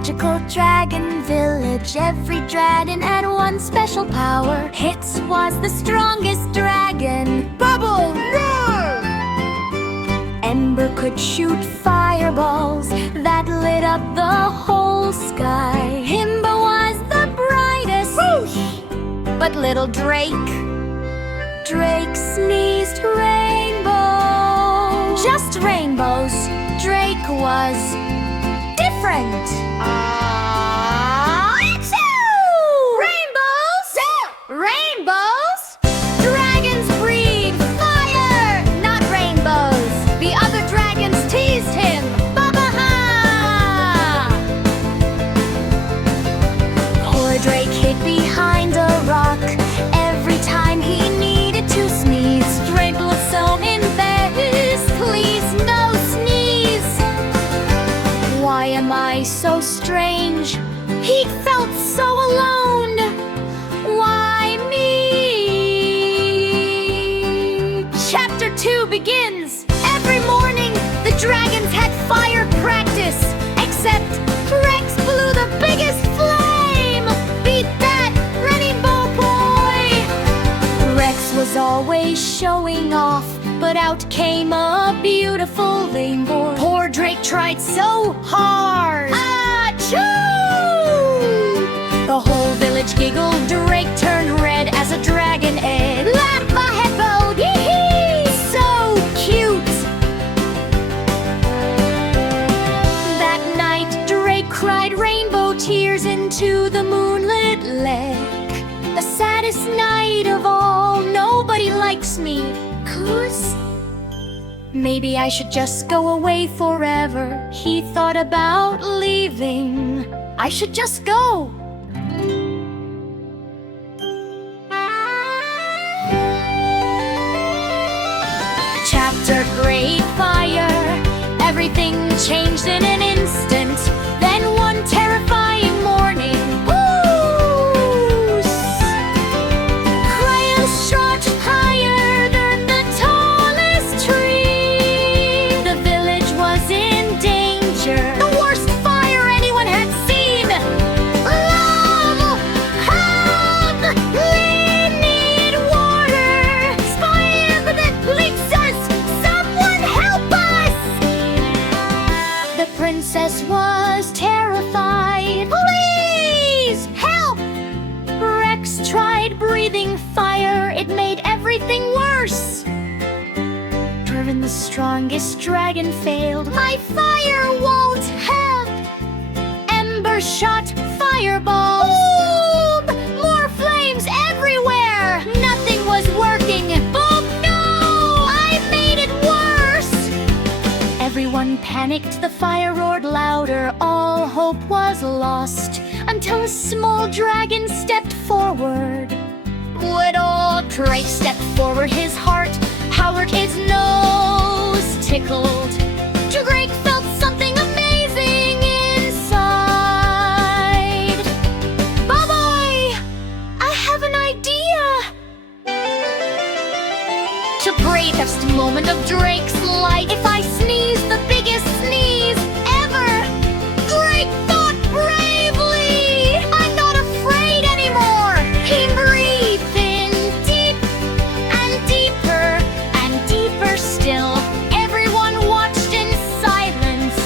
magical dragon village, every dragon had one special power. Hitz was the strongest dragon. Bubble, roar! Ember could shoot fireballs that lit up the whole sky. Himba was the brightest. Whoosh! But little Drake sneezed rainbow. Just rainbows. Drake was different. Rainbows! Rainbows! Dragons breathe fire, not rainbows. The other dragons teased him. Ba-ba-ha! Poor Drake hid behind a rock. Every time he needed to sneeze, Drake looked so embarrassed. Please, no sneeze. Why am I so strange? He felt so alone. Why me? Chapter 2 begins. Every morning, the dragons had fire practice. Except Rex blew the biggest flame. Beat that, Rainbow Boy! Rex was always showing off, but out came a beautiful rainbow. Poor Drake tried so hard. Achoo! The whole village giggled. Drake turned red as a dragon egg. Laugh my head bowed. Hee-hee! So cute! That night, Drake cried rainbow tears into the moonlit lake. The saddest night of all. Nobody likes me. 'Cause maybe I should just go away forever. He thought about leaving. I should just go. Chapter Great Fire. Everything changed in an instant. Then one terrifying morning, whoosh! Crayons shot higher than the tallest tree. The village was in danger. The worst fire anyone had seen. Love! Help! We need water! Spam that leaks us! Someone help us! The princess was terrified. Please help! Rex tried breathing fire. It made everything worse. Even the strongest dragon failed. My fire won't help. Ember shot fireballs. Boom! More flames everywhere. Nothing was working. Boom! No! I made it worse. Everyone panicked. The fire roared louder. All hope was lost until a small dragon stepped forward. Little Drake stepped forward. His heart howled, his nose tickled. Drake felt something amazing inside. Bye-bye! I have an idea! The bravest moment of Drake's life. If I sneeze the biggest sneeze ever, Drake thought bravely. I'm not afraid anymore. He breathed in deep and deeper and deeper still. Everyone watched in silence.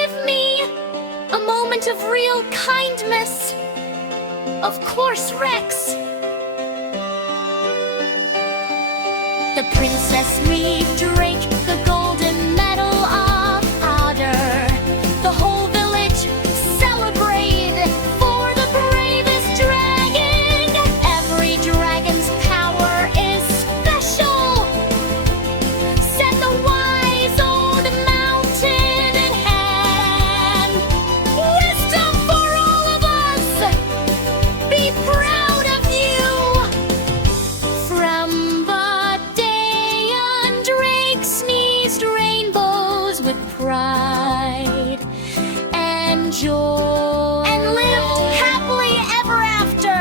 give me a moment of real kindness. Of course, Rex. The princess made Drake the golden medal of honor. The whole village celebrated for the bravest dragon. Every dragon's power is special, said the wise old mountain in hand. Wisdom for all of us, be proud of you. From the day on Drake sneezed rainbows with pride and joy, and lived happily ever after.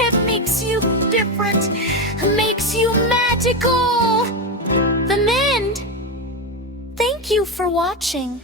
It makes you different, makes you magical. The Mend. Thank you for watching.